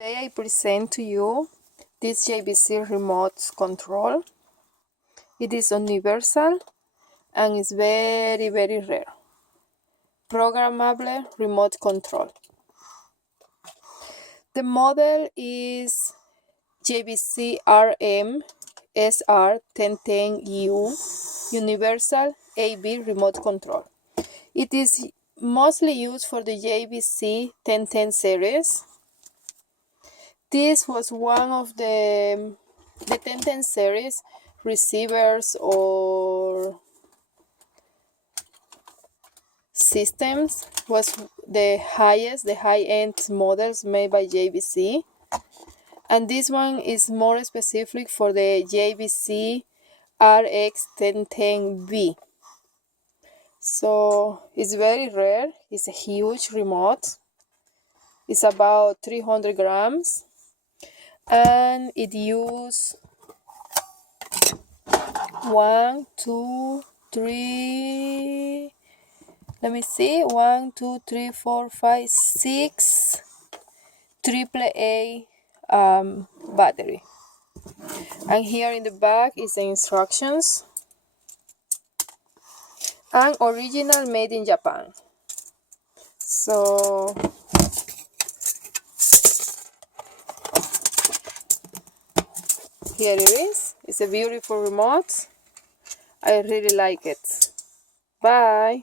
Today I present to you this JVC remote control. It is universal and is very rare. Programmable remote control. The model is JVC rx-1010v universal AV remote control. It is mostly used for the JVC 1010 series. This was one of the 1010 series receivers or systems, was the high-end models made by JVC, and this one is more specific for the JVC rx-1010v. So it's very rare. It's a huge remote. It's about 300 grams. And it uses 1, 2, 3, let me see, 1, 2, 3, 4, 5, 6 AAA battery. And here in the back is the instructions. And original, made in Japan. So here it is. It's a beautiful remote. I really like it. Bye.